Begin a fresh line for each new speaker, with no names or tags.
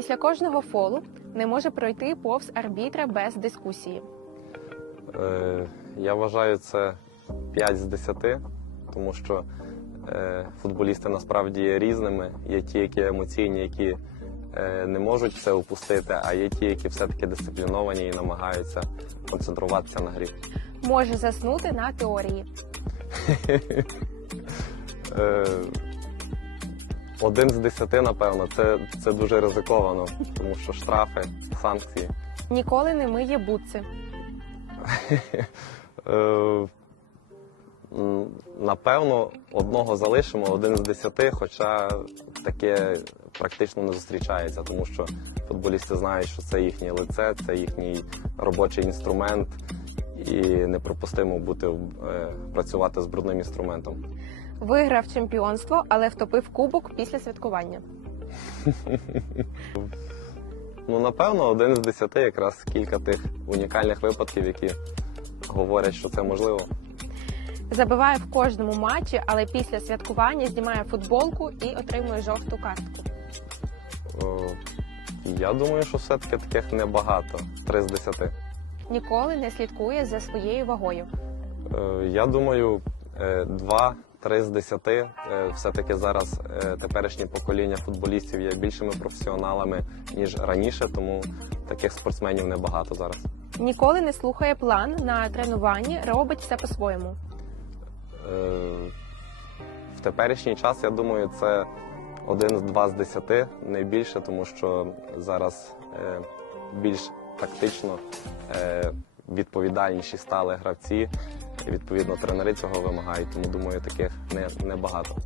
після кожного фолу не може пройти повз арбітра без дискусії.
Е, я вважаю це 5 з 10, тому що е, футболісти насправді є різними. Є ті, які емоційні, які е, не можуть це упустити, а є ті, які все-таки дисципліновані і намагаються концентруватися на грі.
Може заснути на теорії.
Е, один з десяти, напевно, це, це дуже ризиковано, тому що штрафи, санкції.
Ніколи не миє бутси.
Е, Напевно, одного залишимо, один з десяти, хоча таке практично не зустрічається, тому що футболісти знають, що це їхнє лице, це їхній робочий інструмент, і неприпустимо бути е, працювати з брудним інструментом.
Виграв чемпіонство, але втопив кубок після святкування.
Ну, напевно, один з десяти якраз кілька тих унікальних випадків, які говорять, що це можливо.
Забиває в кожному матчі, але після святкування знімає футболку і отримує жовту картку.
Е, Я думаю, що все-таки таких небагато. Три з десяти.
Ніколи не слідкує за своєю вагою.
Е, Я думаю, е, два-три з десяти. Е, Все-таки зараз е, теперішнє покоління футболістів є більшими професіоналами, ніж раніше, тому таких спортсменів небагато зараз.
Ніколи не слухає план на тренуванні, робить все по-своєму.
Е, В теперішній час, я думаю, це один з два з десяти, не більше, тому що зараз е, більш тактично е, відповідальніші стали гравці. Відповідно, тренери цього вимагають, тому думаю, таких не, небагато.